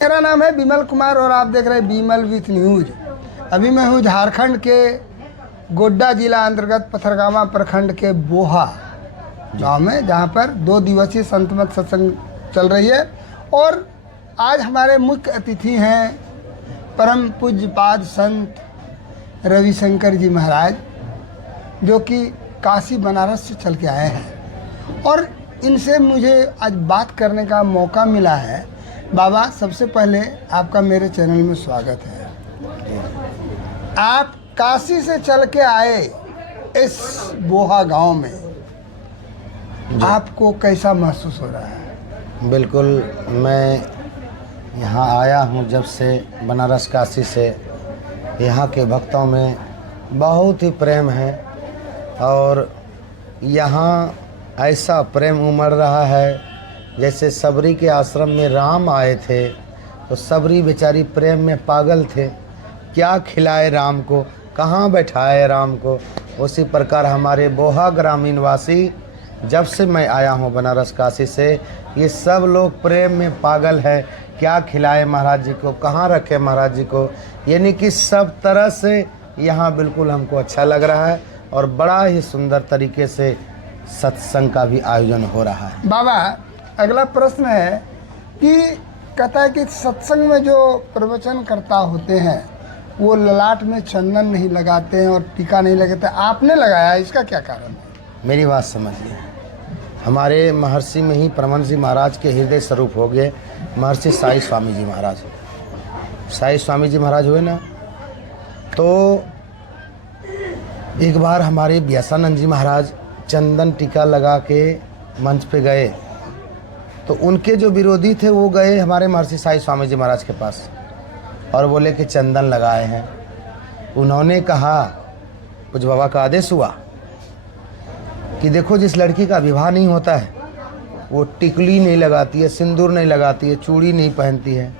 मेरा नाम है विमल कुमार और आप देख रहे हैं विमल विथ न्यूज। अभी मैं हूँ झारखंड के गोड्डा जिला अंतर्गत पथरगामा प्रखंड के बोहा गांव में, जहाँ पर 2 दिवसीय संत मत सत्संग चल रही है। और आज हमारे मुख्य अतिथि हैं परम पूज्यपाद संत रविशंकर जी महाराज, जो कि काशी बनारस से चल के आए हैं और इनसे मुझे आज बात करने का मौका मिला है। बाबा, सबसे पहले आपका मेरे चैनल में स्वागत है। आप काशी से चल के आए इस बोहा गांव में, आपको कैसा महसूस हो रहा है? बिल्कुल, मैं यहाँ आया हूँ जब से बनारस काशी से। यहाँ के भक्तों में बहुत ही प्रेम है और यहाँ ऐसा प्रेम उमड़ रहा है जैसे सबरी के आश्रम में राम आए थे तो सबरी बेचारी प्रेम में पागल थे, क्या खिलाए राम को, कहाँ बैठाए राम को। उसी प्रकार हमारे बोहा ग्रामीण वासी, जब से मैं आया हूँ बनारस काशी से, ये सब लोग प्रेम में पागल है, क्या खिलाए महाराज जी को, कहाँ रखे महाराज जी को। यानी कि सब तरह से यहाँ बिल्कुल हमको अच्छा लग रहा है और बड़ा ही सुंदर तरीके से सत्संग का भी आयोजन हो रहा है। बाबा, अगला प्रश्न है कि कहता है कि सत्संग में जो प्रवचन करता होते हैं वो ललाट में चंदन नहीं लगाते हैं और टीका नहीं लगाते, आपने लगाया, इसका क्या कारण है? मेरी बात समझिए, हमारे महर्षि में ही परमहंस जी महाराज के हृदय स्वरूप हो गए महर्षि साई स्वामी जी महाराज। साई स्वामी जी महाराज हुए ना, तो एक बार हमारे व्यासानंद जी महाराज चंदन टीका लगा के मंच पे गए, तो उनके जो विरोधी थे वो गए हमारे महर्षि साई स्वामी जी महाराज के पास और बोले कि चंदन लगाए हैं। उन्होंने कहा, कुछ बाबा का आदेश हुआ कि देखो, जिस लड़की का विवाह नहीं होता है वो टिकली नहीं लगाती है, सिंदूर नहीं लगाती है, चूड़ी नहीं पहनती है,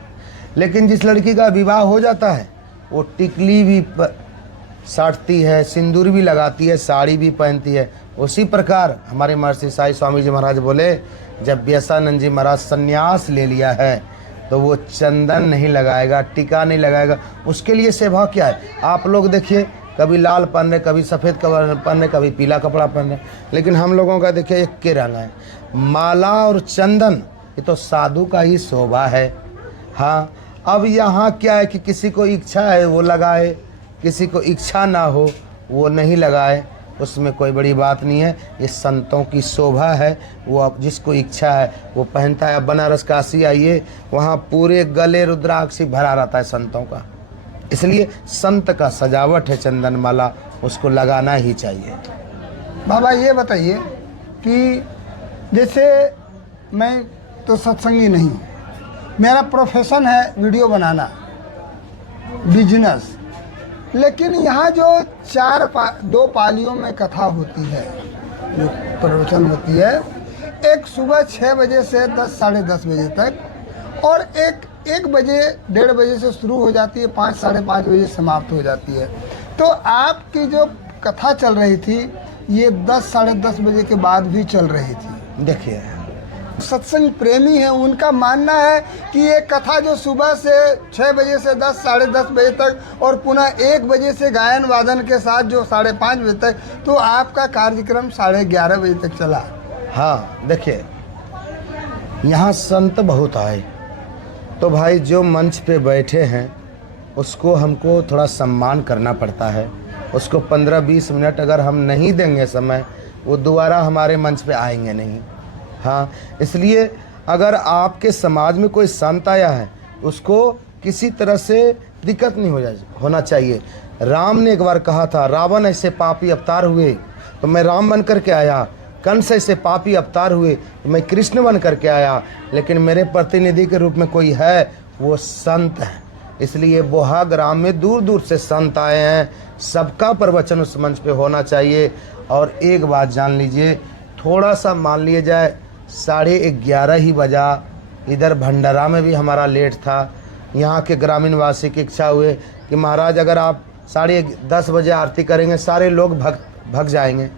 लेकिन जिस लड़की का विवाह हो जाता है वो टिकली भी साटती है, सिंदूर भी लगाती है, साड़ी भी पहनती है। उसी प्रकार हमारे महर्षि साई स्वामी जी महाराज बोले, जब व्यासानंद जी महाराज संन्यास ले लिया है तो वो चंदन नहीं लगाएगा, टीका नहीं लगाएगा। उसके लिए सेवा क्या है? आप लोग देखिए, कभी लाल पहन रहे, कभी सफ़ेद कपड़ा पहन रहे, कभी पीला कपड़ा पहन रहे, लेकिन हम लोगों का देखिए एक के रंग है। माला और चंदन ये तो साधु का ही शोभा है। हाँ, अब यहाँ क्या है कि किसी को इच्छा है वो लगाए, किसी को इच्छा ना हो वो नहीं लगाए, उसमें कोई बड़ी बात नहीं है। ये संतों की शोभा है, वो अब जिसको इच्छा है वो पहनता है। अब बनारस काशी आइए, वहाँ पूरे गले रुद्राक्ष भरा रहता है संतों का, इसलिए संत का सजावट है चंदन माला, उसको लगाना ही चाहिए। बाबा, ये बताइए कि जैसे मैं तो सत्संगी नहीं हूँ, मेरा प्रोफेशन है वीडियो बनाना, बिजनेस, लेकिन यहाँ जो 2 पालियों में कथा होती है, जो प्रवचन होती है, एक सुबह 6 बजे से 10 साढ़े 10 बजे तक और एक बजे 1:30 बजे से शुरू हो जाती है, 5 साढ़े 5 बजे समाप्त हो जाती है। तो आपकी जो कथा चल रही थी ये 10 साढ़े 10 बजे के बाद भी चल रही थी। देखिए, सत्संग प्रेमी है, उनका मानना है कि ये कथा जो सुबह से 6 बजे से 10 साढ़े 10 बजे तक और पुनः 1 बजे से गायन वादन के साथ जो 5:30 बजे तक, तो आपका कार्यक्रम 11:30 बजे तक चला। हाँ, देखिए, यहाँ संत बहुत आए, तो भाई जो मंच पे बैठे हैं उसको हमको थोड़ा सम्मान करना पड़ता है। उसको 15-20 मिनट अगर हम नहीं देंगे समय, वो दोबारा हमारे मंच पे आएंगे नहीं। हाँ, इसलिए अगर आपके समाज में कोई संत आया है उसको किसी तरह से दिक्कत नहीं होना चाहिए। राम ने एक बार कहा था, रावण ऐसे पापी अवतार हुए तो मैं राम बन कर के आया, कंस ऐसे पापी अवतार हुए तो मैं कृष्ण बन कर के आया, लेकिन मेरे प्रतिनिधि के रूप में कोई है, वो संत है। इसलिए बोहा ग्राम में दूर दूर से संत आए हैं, सबका प्रवचन उस मंच पे होना चाहिए। और एक बात जान लीजिए, थोड़ा सा मान लिया जाए 11:30 ही बजा, इधर भंडारा में भी हमारा लेट था। यहाँ के ग्रामीण वासी की इच्छा हुए कि महाराज अगर आप 10:30 बजे आरती करेंगे सारे लोग भग जाएंगे,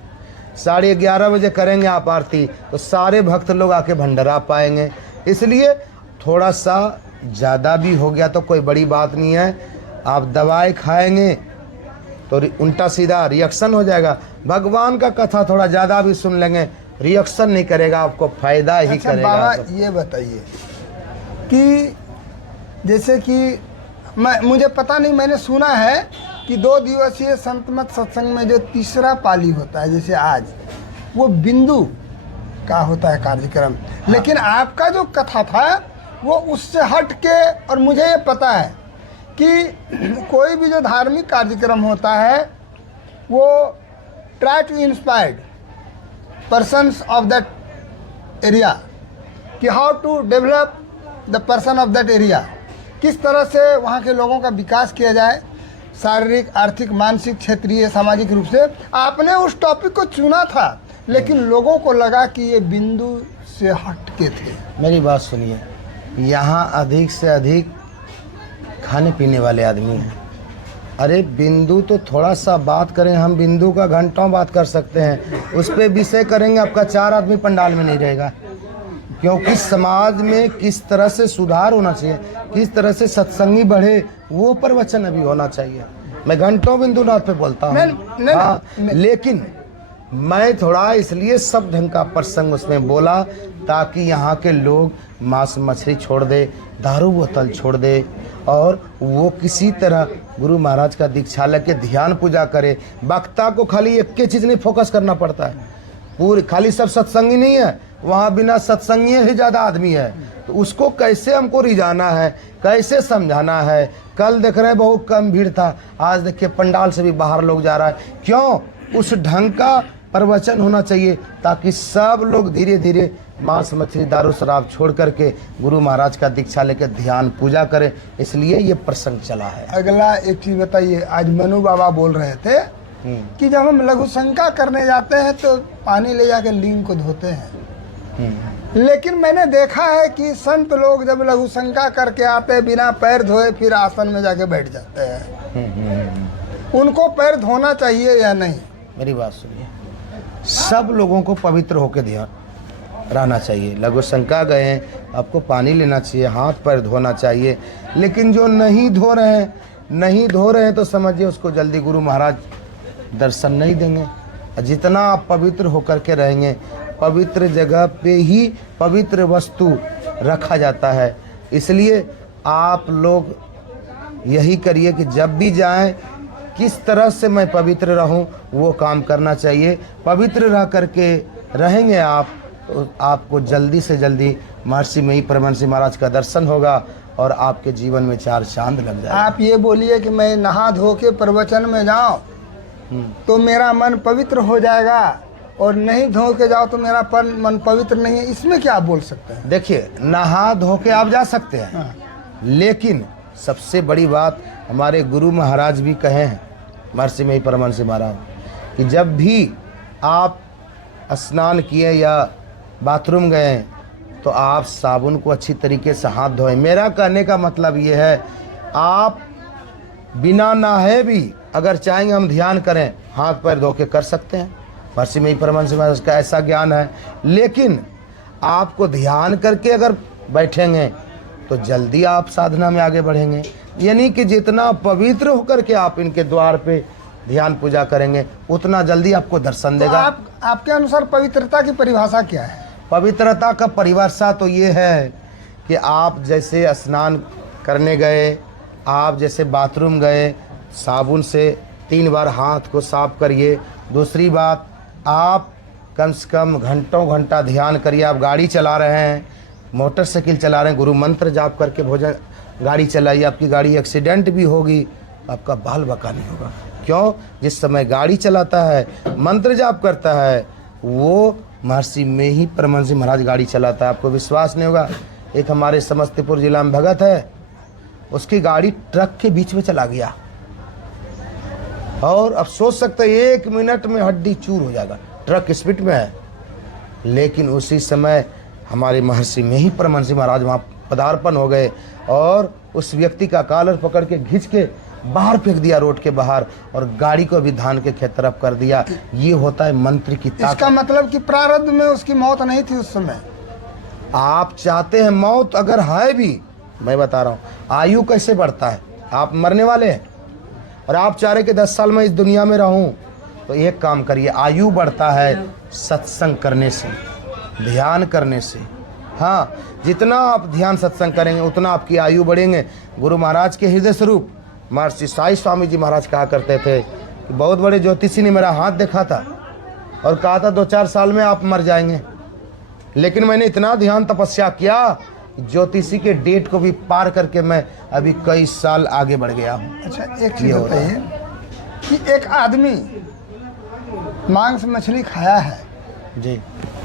11:30 बजे करेंगे आप आरती तो सारे भक्त लोग आके भंडारा पाएंगे। इसलिए थोड़ा सा ज़्यादा भी हो गया तो कोई बड़ी बात नहीं है, आप दवाई खाएंगे तो उल्टा सीधा रिएक्शन हो जाएगा। भगवान का कथा थोड़ा ज़्यादा भी सुन लेंगे, रिएक्शन नहीं करेगा, आपको फायदा ही अच्छा करेगा। बाबा ये बताइए कि जैसे कि मुझे पता नहीं, मैंने सुना है कि 2 दिवसीय संत मत सत्संग में जो तीसरा पाली होता है, जैसे आज, वो बिंदु का होता है कार्यक्रम, लेकिन आपका जो कथा था वो उससे हट के, और मुझे ये पता है कि कोई भी जो धार्मिक कार्यक्रम होता है वो try to inspired persons of that area, कि how to develop the person of that area, किस तरह से वहाँ के लोगों का विकास किया जाए, शारीरिक, आर्थिक, मानसिक, क्षेत्रीय, सामाजिक रूप से। आपने उस टॉपिक को चुना था, लेकिन लोगों को लगा कि ये बिंदु से हट के थे। मेरी बात सुनिए, यहाँ अधिक से अधिक खाने पीने वाले आदमी हैं। अरे बिंदु तो थोड़ा सा बात करें, हम बिंदु का घंटों बात कर सकते हैं, उस पर विषय करेंगे, आपका 4 आदमी पंडाल में नहीं रहेगा। क्योंकि समाज में किस तरह से सुधार होना चाहिए, किस तरह से सत्संगी बढ़े, वो प्रवचन अभी होना चाहिए। मैं घंटों बिंदुनाथ पे बोलता हूँ, हाँ, लेकिन मैं थोड़ा इसलिए सब ढंग का प्रसंग उसमें बोला ताकि यहाँ के लोग मांस मछली छोड़ दे, दारू बोतल छोड़ दे, और वो किसी तरह गुरु महाराज का दीक्षा लेके ध्यान पूजा करे। वक्ता को खाली एक ही चीज़ नहीं फोकस करना पड़ता है, पूरी खाली सब सत्संगी नहीं है, वहाँ बिना सत्संगी ही ज़्यादा आदमी है, तो उसको कैसे हमको रिझाना है, कैसे समझाना है। कल देख रहे हैं बहुत कम भीड़ था, आज देखिए पंडाल से भी बाहर लोग जा रहा है। क्यों? उस ढंग का प्रवचन होना चाहिए ताकि सब लोग धीरे धीरे मांस मछली दारू शराब छोड़ करके गुरु महाराज का दीक्षा लेकर ध्यान पूजा करें, इसलिए ये प्रसंग चला है। अगला एक चीज़ बताइए, आज मनु बाबा बोल रहे थे कि जब हम लघु शंका करने जाते हैं तो पानी ले जाकर लिंग को धोते हैं, लेकिन मैंने देखा है कि संत लोग जब लघु शंका करके आते हैं बिना पैर धोए फिर आसन में जाके बैठ जाते हैं। उनको पैर धोना चाहिए या नहीं? मेरी बात सुनिए, सब लोगों को पवित्र होकर ध्यान रहना चाहिए। लघु शंका गए हैं, आपको पानी लेना चाहिए, हाथ पैर धोना चाहिए, लेकिन जो नहीं धो रहे हैं तो समझिए उसको जल्दी गुरु महाराज दर्शन नहीं देंगे। जितना आप पवित्र होकर के रहेंगे, पवित्र जगह पे ही पवित्र वस्तु रखा जाता है। इसलिए आप लोग यही करिए कि जब भी जाएं किस तरह से मैं पवित्र रहूं वो काम करना चाहिए। पवित्र रह करके रहेंगे आप तो आपको जल्दी से जल्दी महर्षि मही परमहंस महाराज का दर्शन होगा और आपके जीवन में 4 चांद लग जाएगा। आप ये बोलिए कि मैं नहा धो के प्रवचन में जाऊं तो मेरा मन पवित्र हो जाएगा, और नहीं धो के जाओ तो मेरा मन पवित्र नहीं है, इसमें क्या आप बोल सकते हैं? देखिए, नहा धो के आप जा सकते हैं, लेकिन सबसे बड़ी बात हमारे गुरु महाराज भी कहे हैं, महर्षि मही परमहंस महाराज, कि जब भी आप स्नान किए या बाथरूम गए तो आप साबुन को अच्छी तरीके से हाथ धोएं। मेरा कहने का मतलब ये है, आप बिना नहाए भी अगर चाहेंगे हम ध्यान करें, हाथ पैर धो के कर सकते हैं। महर्षि मही परमहंस महाराज का ऐसा ज्ञान है। लेकिन आपको ध्यान करके अगर बैठेंगे तो जल्दी आप साधना में आगे बढ़ेंगे। यानी कि जितना पवित्र होकर के आप इनके द्वार पे ध्यान पूजा करेंगे उतना जल्दी आपको दर्शन देगा। तो आपके अनुसार पवित्रता की परिभाषा क्या है? पवित्रता का परिभाषा तो ये है कि आप जैसे स्नान करने गए, आप जैसे बाथरूम गए, साबुन से 3 बार हाथ को साफ करिए। दूसरी बात, आप कम से कम घंटा ध्यान करिए। आप गाड़ी चला रहे हैं, मोटरसाइकिल चला रहे हैं, गुरु मंत्र जाप करके भोजन गाड़ी चलाइए। आपकी गाड़ी एक्सीडेंट भी होगी, आपका बाल बका नहीं होगा। क्यों? जिस समय गाड़ी चलाता है, मंत्र जाप करता है, वो महर्षि मही परमहंस महाराज गाड़ी चलाता है। आपको विश्वास नहीं होगा, एक हमारे समस्तीपुर जिला में भगत है, उसकी गाड़ी ट्रक के बीच में चला गया और अब सोच सकते हैं 1 मिनट में हड्डी चूर हो जाएगा, ट्रक स्पीड में है। लेकिन उसी समय हमारे महर्षि मही परमहंस महाराज वहाँ पदार्पण हो गए और उस व्यक्ति का कॉलर पकड़ के खींच के बाहर फेंक दिया, रोड के बाहर, और गाड़ी को भी धान के खेत तरफ कर दिया। ये होता है मंत्र की ताकत। इसका मतलब कि प्रारब्ध में उसकी मौत नहीं थी उस समय। आप चाहते हैं मौत अगर है भी मैं बता रहा हूँ, आयु कैसे बढ़ता है? आप मरने वाले हैं और आप चाह रहे कि 10 साल में इस दुनिया में रहूँ, तो एक काम करिए, आयु बढ़ता है सत्संग करने से, ध्यान करने से। हाँ, जितना आप ध्यान सत्संग करेंगे उतना आपकी आयु बढ़ेंगे। गुरु महाराज के हृदय स्वरूप महर्षि साई स्वामी जी महाराज कहा करते थे कि बहुत बड़े ज्योतिषी ने मेरा हाथ देखा था और कहा था 2-4 साल में आप मर जाएंगे, लेकिन मैंने इतना ध्यान तपस्या किया, ज्योतिषी के डेट को भी पार करके मैं अभी कई साल आगे बढ़ गया हूँ। अच्छा, एक चीज़ बताइए कि एक आदमी मांस मछली खाया है जी,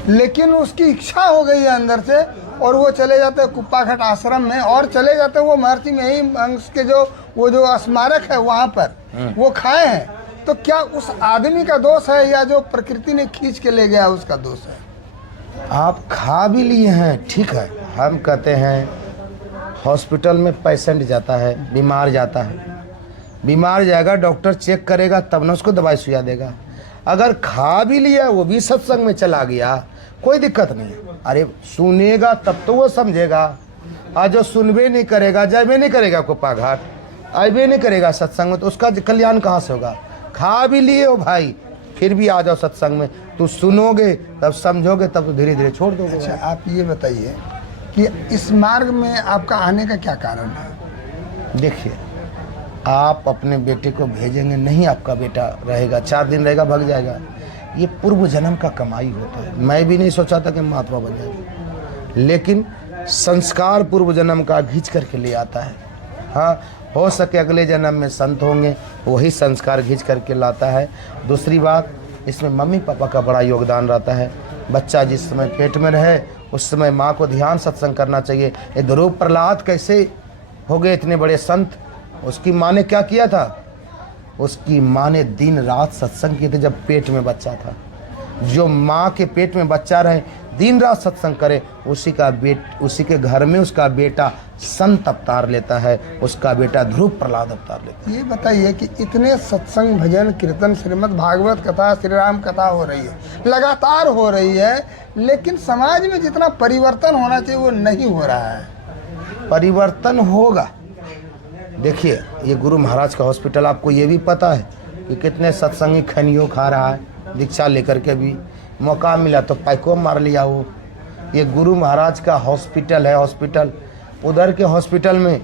लेकिन उसकी इच्छा हो गई है अंदर से और वो चले जाते हैं कुप्पाघाट आश्रम में और चले जाते हैं वो महर्षि में ही मांस के जो स्मारक है वहाँ पर वो खाए हैं, तो क्या उस आदमी का दोष है या जो प्रकृति ने खींच के ले गया उसका दोष है? आप खा भी लिए हैं, ठीक है। हम कहते हैं हॉस्पिटल में पेशेंट जाता है, बीमार जाता है, बीमार जाएगा, डॉक्टर चेक करेगा तब ना उसको दवाई सुइया देगा। अगर खा भी लिया, वो भी सत्संग में चला गया, कोई दिक्कत नहीं है। अरे सुनेगा तब तो वो समझेगा, आज जो सुनबे नहीं करेगा, जाबे नहीं करेगा कुप्पाघाट, आबे नहीं करेगा सत्संग में, तो उसका कल्याण कहाँ से होगा? खा भी लिए हो भाई, फिर भी आ जाओ सत्संग में, तो सुनोगे तब समझोगे, तब तो धीरे धीरे छोड़ दोगे। अच्छा, आप ये बताइए कि इस मार्ग में आपका आने का क्या कारण है? देखिए, आप अपने बेटे को भेजेंगे नहीं, आपका बेटा रहेगा, 4 दिन रहेगा, भाग जाएगा। ये पूर्व जन्म का कमाई होता है। मैं भी नहीं सोचा था कि महात्मा बन जाएगा, लेकिन संस्कार पूर्व जन्म का घींच करके ले आता है। हाँ, हो सके अगले जन्म में संत होंगे, वही संस्कार घींच करके लाता है। दूसरी बात, इसमें मम्मी पापा का बड़ा योगदान रहता है। बच्चा जिस समय पेट में रहे उस समय माँ को ध्यान सत्संग करना चाहिए। ये ध्रुव प्रहलाद कैसे हो गए इतने बड़े संत? उसकी माँ ने क्या किया था? उसकी माँ ने दिन रात सत्संग किए थे जब पेट में बच्चा था। जो माँ के पेट में बच्चा रहे, दिन रात सत्संग करे, उसी के घर में उसका बेटा संत अवतार लेता है, उसका बेटा ध्रुव प्रहलाद अवतार लेता है। ये बताइए कि इतने सत्संग, भजन, कीर्तन, श्रीमद् भागवत कथा, श्री राम कथा हो रही है, लगातार हो रही है, लेकिन समाज में जितना परिवर्तन होना चाहिए वो नहीं हो रहा है। परिवर्तन होगा। देखिए, ये गुरु महाराज का हॉस्पिटल, आपको ये भी पता है कि कितने सत्संगी खनियों खा रहा है, दीक्षा लेकर के भी मौका मिला तो पैको मार लिया वो। ये गुरु महाराज का हॉस्पिटल है। हॉस्पिटल, उधर के हॉस्पिटल में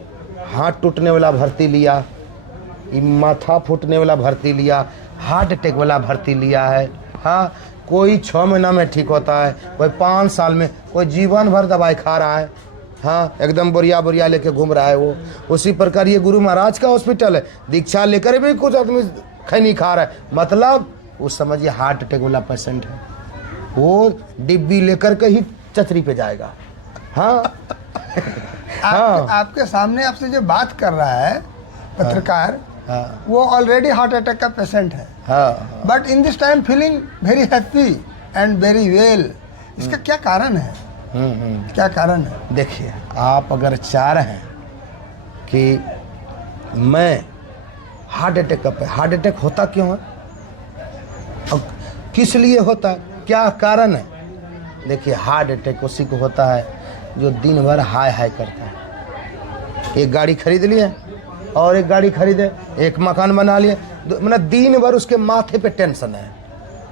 हाथ टूटने वाला भर्ती लिया, माथा फूटने वाला भर्ती लिया, हार्ट अटैक वाला भर्ती लिया है। हाँ, कोई 6 महीना में ठीक होता है, कोई 5 साल में, कोई जीवन भर दवाई खा रहा है। हाँ, एकदम बोरिया लेके घूम रहा है वो। उसी प्रकार ये गुरु महाराज का हॉस्पिटल है। दीक्षा लेकर भी कुछ आदमी खैनी खा रहा है, मतलब उस समझिए हार्ट अटैक वाला पेशेंट है, वो डिब्बी लेकर के ही चचरी पे जाएगा। हाँ हाँ, आपके सामने आपसे जो बात कर रहा है पत्रकार, हाँ, वो ऑलरेडी हार्ट अटैक का पेशेंट है, हाँ, but in this time feeling very happy and very well. इसका क्या कारण है? क्या कारण है? देखिए, आप अगर चाह रहे हैं कि मैं हार्ट अटैक होता क्यों है और किस लिए होता है, क्या कारण है? देखिए, हार्ट अटैक उसी को होता है जो दिन भर हाय करता है। एक गाड़ी खरीद लिए और एक गाड़ी खरीदे, एक मकान बना लिए, मतलब दिन भर उसके माथे पे टेंशन है,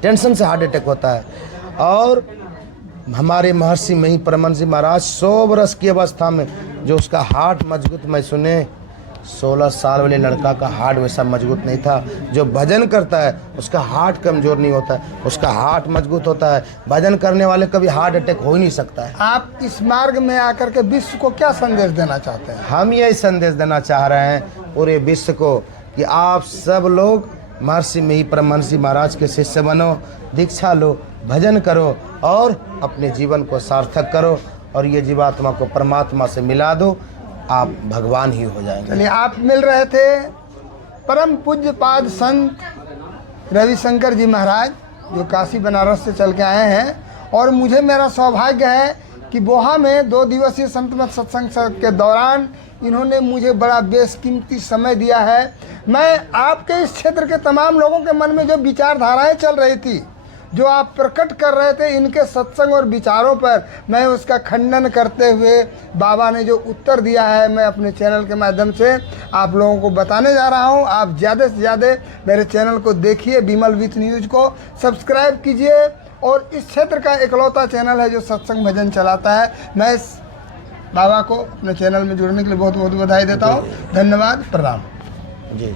टेंशन से हार्ट अटैक होता है। और हमारे महर्षि मही परमहंस जी महाराज 100 वर्ष की अवस्था में जो उसका हार्ट मजबूत, मैं सुने 16 साल वाले लड़का का हार्ट वैसा मजबूत नहीं था। जो भजन करता है उसका हार्ट कमज़ोर नहीं होता है, उसका हार्ट मजबूत होता है। भजन करने वाले कभी हार्ट अटैक हो ही नहीं सकता है। आप इस मार्ग में आकर के विश्व को क्या संदेश देना चाहते हैं? हम यही संदेश देना चाह रहे हैं पूरे विश्व को कि आप सब लोग महर्षि मही परमहंस जी महाराज के शिष्य बनो, दीक्षा लो, भजन करो और अपने जीवन को सार्थक करो और ये जीवात्मा को परमात्मा से मिला दो, आप भगवान ही हो जाएंगे। चलिए, आप मिल रहे थे परम पूज्य पाद संत रविशंकर जी महाराज, जो काशी बनारस से चल के आए हैं, और मुझे मेरा सौभाग्य है कि बोहा में 2 दिवसीय संत मत सत्संग के दौरान इन्होंने मुझे बड़ा बेशकीमती समय दिया है। मैं आपके इस क्षेत्र के तमाम लोगों के मन में जो विचारधाराएं चल रही थी जो आप प्रकट कर रहे थे इनके सत्संग और विचारों पर, मैं उसका खंडन करते हुए बाबा ने जो उत्तर दिया है मैं अपने चैनल के माध्यम से आप लोगों को बताने जा रहा हूं। आप ज़्यादा से ज़्यादा मेरे चैनल को देखिए, विमल विथ न्यूज़ को सब्सक्राइब कीजिए, और इस क्षेत्र का इकलौता चैनल है जो सत्संग भजन चलाता है। मैं इस बाबा को अपने चैनल में जुड़ने के लिए बहुत बहुत बधाई देता हूँ। धन्यवाद, प्रणाम। जी।